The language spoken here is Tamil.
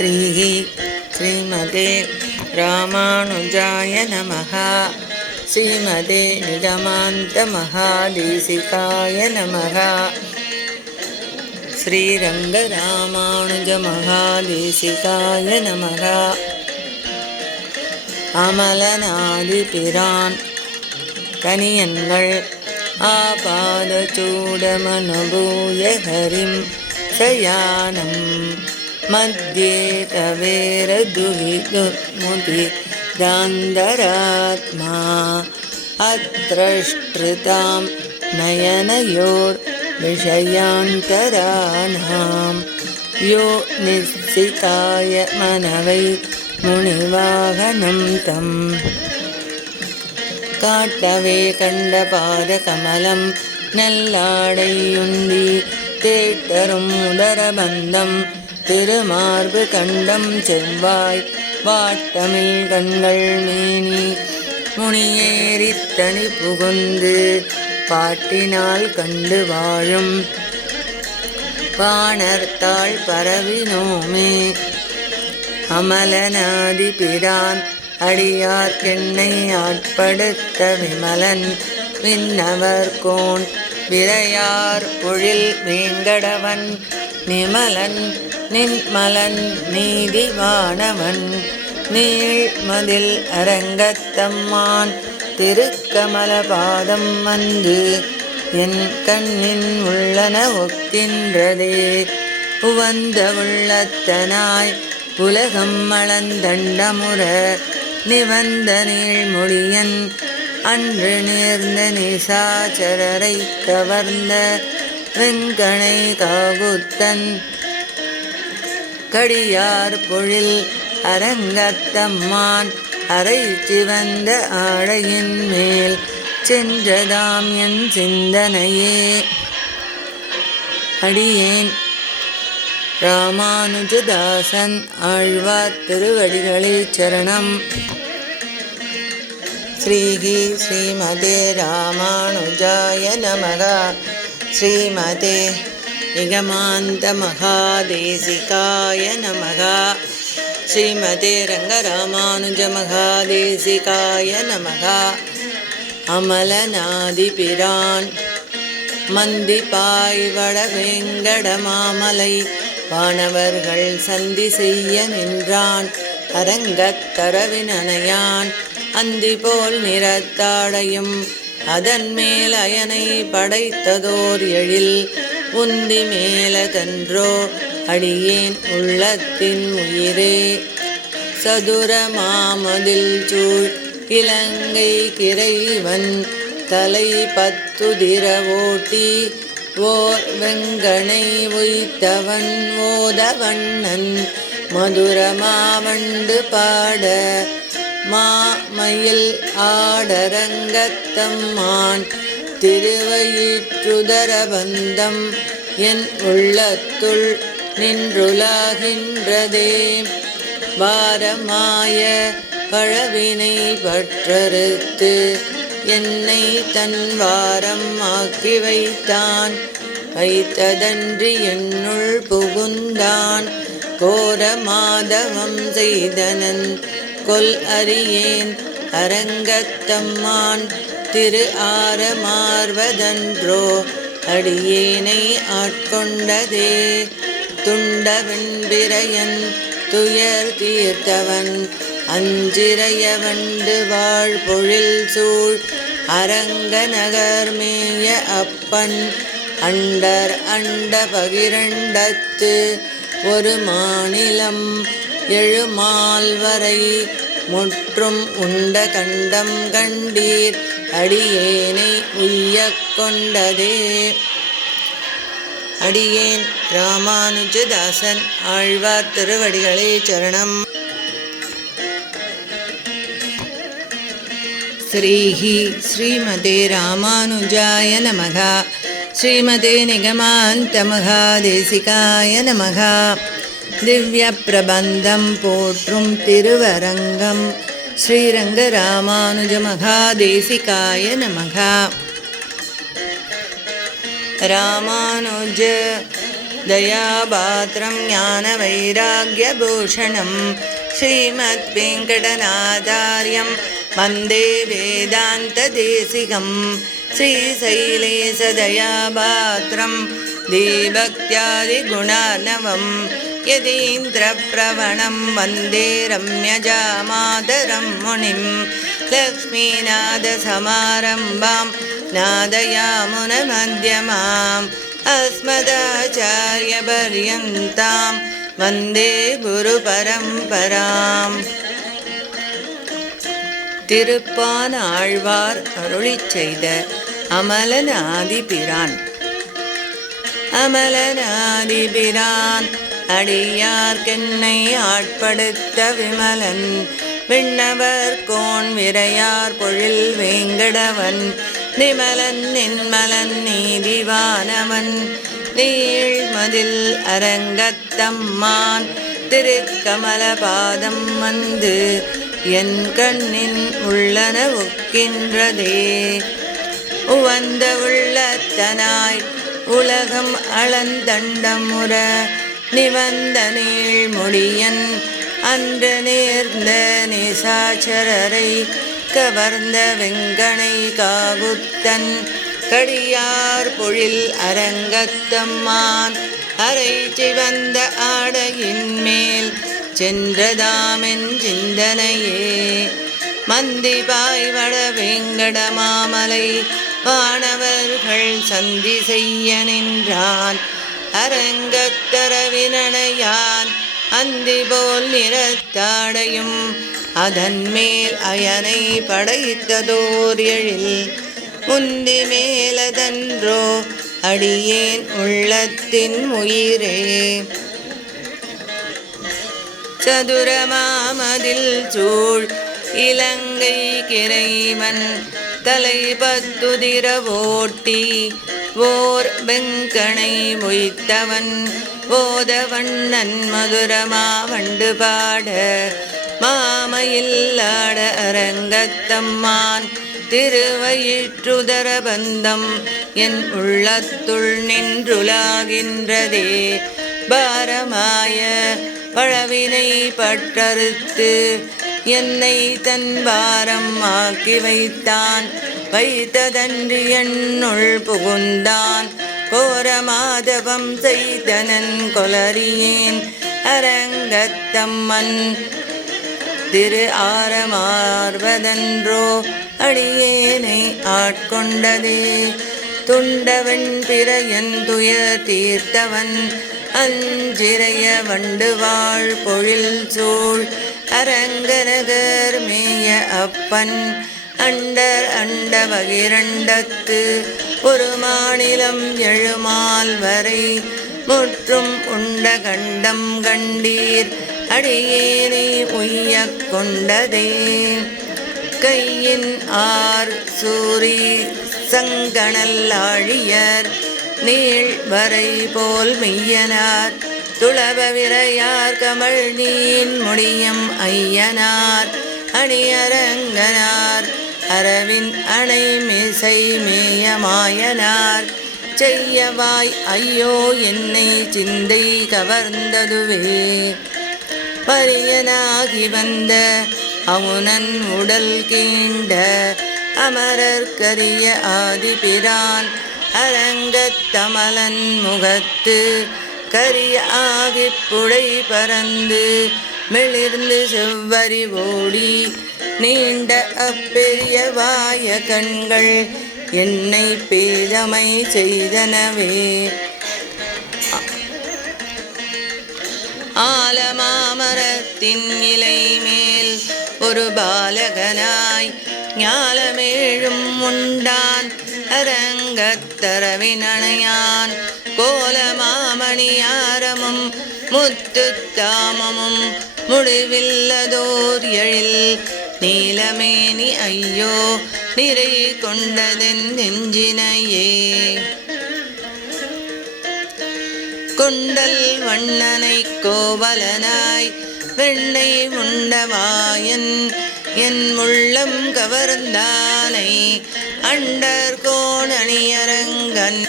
ஸ்ரீ ஸ்ரீமதே ராமானுஜாய நமः ஸ்ரீமதே நிகமாந்தமகாதேசிகாய நமः ஸ்ரீரங்கராமானுஜமகாதேசிகாய நமः அமலநாதிபிரான் கனியன்கள் ஆபாதச்சூடமனுபூய ஹரிம் சயானம் मध्ये दुर्मुदि गान्धरात्मा अद्रष्टृतां नयनयोर्विषयान्तराणां यो निर्सिताय मनवै मुनिवाहनं तम् काटवे कण्डपादकमलं नल्लाडैयुण्डि तेटरुमुदरबन्धं திருமார்பு கண்டம் செவ்வாய் வாட்டமில் கண்கள் மேனி முனியேறித் தனி புகுந்து பாட்டினால் கண்டு வாழும் பாணர்த்தாள் பரவினோமே அமலநாதி பிரான் அடியார் பெண்ணை ஆட்படுத்த விமலன் விண்ணவர் கோன் விரையார் பொழில் வேங்கடவன் நிமலன் நின்மலன் நீதிவானவன். நீழ்மதில் அரங்கத்தம்மான் திருக்கமல பாதம் வந்து என் கண்ணின் உள்ளன ஒக்கின்றதே. உவந்த உள்ளத்தனாய் உலகம் மளந்தண்டமுற நிவந்த நீழ்மொழியன் அன்று நேர்ந்த நிசாச்சரரை கவர்ந்த வெங்கனை காகுத்தன் கடியார் பொழில் அரங்கத்தம்மான் அரை சிவந்த ஆடையின் மேல் சென்றதாம் என் சிந்தனையே. அடியேன் ராமானுஜதாசன் ஆழ்வார் திருவடிகளே சரணம். ஸ்ரீஹி ஸ்ரீமதே ராமானுஜாய நமக. ஸ்ரீமதே நிகமாந்தமகாதேசிகாய நமகா ஸ்ரீமதே ரங்கராமானுஜமகாதேசிகாய நமகா அமலநாதிபிரான் மந்திப்பாய்வட வெங்கடமாமலை வானவர்கள் சந்தி செய்ய நின்றான் அரங்கத் தரவினனையான் அந்தி போல் நிறத்தாடையும் அதன் மேல் அயனை படைத்ததோர் எழில் உந்தி மேலதன்றோ அடியேன் உள்ளத்தின் உயிரே. சதுர மாமதில் சூழ் இலங்கை கிரைவன் தலை பத்துதிர ஓட்டி ஓர் வெங்கனை உய்த்தவன் ஓதவண்ணன். மதுரமாவண்டு பாட மாமயில் ஆடரங்கத்தம்மான் திருவயிற்றுதரபந்தம் என் உள்ளத்துள் நின்றுலாகின்றதே. பாரமாய பழவினை பற்றறுத்து என்னை தன் வாரம் ஆக்கி வைத்தான். வைத்ததன்றி என்னுள் புகுந்தான். கோர மாதவம் செய்தனன் கொல் அறியேன் அரங்கத்தம்மான் திரு ஆரமார்வதன்றோ அடியேனை ஆட்கொண்டதே துண்டவெண்பிரையன் துயர் தீர்த்தவன் அஞ்சிறையவண்டு வாழ்பொழில் சூழ் அரங்க நகர்மேய அப்பன் அண்டர் அண்ட பகிரண்டத்து ஒரு மாநிலம் எழுமால்வரை முற்றும் உண்ட கண்டம் கண்டீர். அடியேனை உய்ய கொண்டதே. அடியேன் ராமானுஜதாசன் ஆழ்வார் திருவடிகளே சரணம். ஸ்ரீஹ ஸ்ரீமதே ராமானுஜாய நமக. ஸ்ரீமதே நிகமாந்தமகா தேசிகாய நமகா. दिव्यप्रबन्धं पोट्रुं तिरुवरङ्गं श्रीरङ्गरामानुजमघादेशिकाय नमः। रामानुज रामानुजदयापात्रं ज्ञानवैराग्यभूषणं श्रीमद्वेङ्कटनाचार्यं वन्दे वेदान्तदेशिकं वेदान्तदेसिकं श्रीशैलेशदयापात्रं देवक्त्यादिगुणानवम् यतीन्द्रप्रवणं वन्दे रम्यजामातरं मुनिं लक्ष्मीनाथसमारम्भां नादयामुनमध्यमाम् अस्मदाचार्यपर्यन्तां वन्दे गुरुपरम्पराम् திருப்பானாழ்வார் அருளிச் செய்த அமலனாதிபிரான் அமலனாதிபிரான் அடியார்க்கென்னை ஆட்படுத்த விமலன் விண்ணவர் கோன் விரையார் பொழில் வேங்கடவன் நிமலன் நின்மலன் நீதிவானவன் நீழ்மதில் அரங்கத்தம்மான் திருக்கமல பாதம் வந்து என் கண்ணின் உள்ளன ஒக்கின்றதே. உவந்த உள்ளத்தனாய் உலகம் அளந்தண்டமுற நிவந்த நீழ்மொழியன் அன்று நேர்ந்த நேசாச்சரரை கவர்ந்த வெங்கனை காகுத்தன் கடியார் பொழில் அரங்கத்தம்மான் அரை சிவந்த ஆடையின் மேல் சென்றதாமென் சிந்தனையே. மந்தி பாய்வட வேங்கட மாமலை வானவர்கள் சந்தி செய்ய நின்றான். அரங்கத்தரவினனையான் அந்தி போல் நிறத்தாடையும் அதன் மேல் அயனை படைத்ததோர் எழில். முந்தி மேலதன்றோ அடியேன் உள்ளத்தின் உயிரே சதுரமாமதில் சூழ் இலங்கை கிரைமன் தலை பத்துதிர ஓட்டி ஓர் வெங்கனை மொய்த்தவன் ஓதவண்ணன் மதுரமா வண்டு பாட. மாமையில்லாட அரங்கத்தம்மான் திருவயிற்றுதர பந்தம் என் உள்ளத்துள் நின்றுலாகின்றதே. பாரமாய பழவினை பற்றறுத்து என்னை தன் பாரம் ஆக்கி வைத்தான். வைத்ததன்றி என்னுள் புகுந்தான். கோர மாதவம் செய்தனன் கொலறியேன். அரங்கத்தம்மன் திரு ஆரமார்வதன்றோ அடியேனை ஆட்கொண்டதே. துண்டவன் பிறையன் துயர் தீர்த்தவன். அஞ்சிறைய வண்டு வாழ் பொழில் சூழ் அரங்கநகர் மேய அப்பன் அண்டர் அண்ட வகிரண்டத்து ஒரு மாநிலம் எழுமால் வரை முற்றும் உண்ட கண்டம் கண்டீர் அடியேனை உய்ய கொண்டதே. கையின் ஆர் சூரி சங்கணல் ஆழியர் நீழ்வரை போல் மெய்யனார் துளப விரையார் கமல் நீன் முடியும் ஐயனார் அணியரங்கனார் அரவின் அணை மிசை மேயமாயனார். செய்யவாய் ஐயோ என்னை சிந்தை கவர்ந்ததுவே. பரியனாகி வந்த அவுனன் உடல் கீண்ட அமரர்கரிய ஆதிபிரான் அரங்கத்தமலன் முகத்து கரிய ஆகிப் புடை பறந்து மெளிர்ந்து செவ்வரி ஓடி நீண்ட அப்பெரிய வாய கண்கள் என்னை பேதமை செய்தனவே. ஆலமாமரத்தின் இலை மேல் ஒரு பாலகனாய் ஞாலமேழும் உண்டான் கோல மாமணியாரமும் முத்து தாமமும் முடிவில்லதோர் எழில். நீலமேனி ஐயோ நிறை கொண்டதென் நெஞ்சினையே. கொண்டல் வண்ணனை கோவலனாய் வெண்ணை உண்டவாயன் என் உள்ளம் கவர்ந்தானை அண்டர் கோணணியரங்கன்.